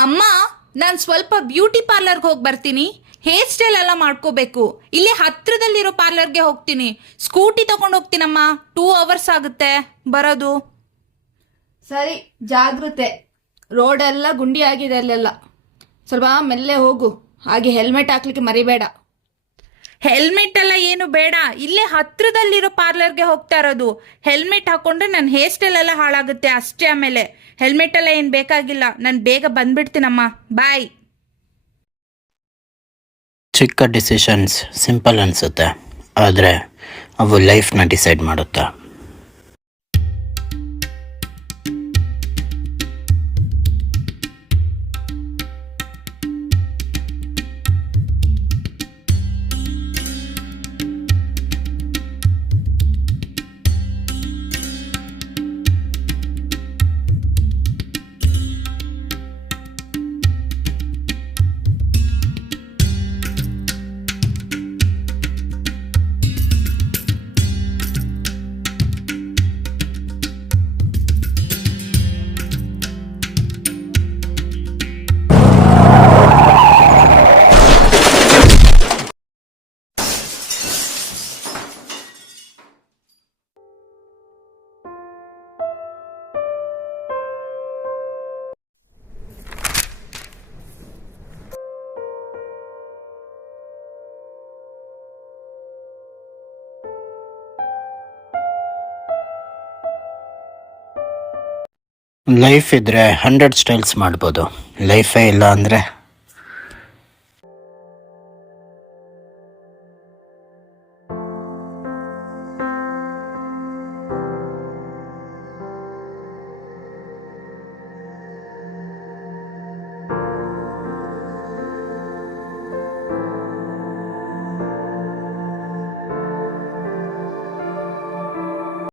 ಅಮ್ಮ, ನಾನು ಸ್ವಲ್ಪ ಬ್ಯೂಟಿ ಪಾರ್ಲರ್ಗೆ ಹೋಗಿ ಬರ್ತೀನಿ. ಹೇರ್ ಸ್ಟೈಲ್ ಎಲ್ಲ ಮಾಡ್ಕೋಬೇಕು. ಇಲ್ಲಿ ಹತ್ರದಲ್ಲಿರೋ ಪಾರ್ಲರ್ಗೆ ಹೋಗ್ತೀನಿ. ಸ್ಕೂಟಿ ತಗೊಂಡು ಹೋಗ್ತೀನಮ್ಮ. 2 ಅವರ್ಸ್ ಆಗುತ್ತೆ ಬರೋದು. ಸರಿ, ಜಾಗ್ರತೆ. ರೋಡೆಲ್ಲ ಗುಂಡಿ ಆಗಿದೆ ಅಲ್ಲೆಲ್ಲ. ಸ್ವಲ್ಪ ಮೆಲ್ಲೆ ಹೋಗು. ಹಾಗೆ ಹೆಲ್ಮೆಟ್ ಹಾಕ್ಲಿಕ್ಕೆ ಮರಿಬೇಡ. ಹೆಲ್ಮೆಟ್ ಎಲ್ಲ ಏನು ಬೇಡ. ಇಲ್ಲೇ ಹತ್ರದಲ್ಲಿರೋ ಪಾರ್ಲರ್ಗೆ ಹೋಗ್ತಾ ಇರೋದು. ಹೆಲ್ಮೆಟ್ ಹಾಕೊಂಡ್ರೆ ನನ್ನ ಹೇರ್ ಸ್ಟೈಲ್ ಎಲ್ಲ ಹಾಳಾಗುತ್ತೆ ಅಷ್ಟೇ. ಆಮೇಲೆ ಹೆಲ್ಮೆಟ್ ಎಲ್ಲ ಏನು ಬೇಕಾಗಿಲ್ಲ. ನಾನು ಬೇಗ ಬಂದ್ಬಿಡ್ತೀನಮ್ಮ. ಬಾಯ್. ಚಿಕ್ಕ ಡಿಸಿಷನ್ಸ್ ಸಿಂಪಲ್ ಅನಿಸುತ್ತೆ, ಆದರೆ ಅವು ಲೈಫ್ನ ಡಿಸೈಡ್ ಮಾಡುತ್ತೆ. ಲೈಫ್ ಇದ್ದರೆ 100 ಸ್ಟೈಲ್ಸ್ ಮಾಡ್ಬೋದು. ಲೈಫೇ ಇಲ್ಲ ಅಂದರೆ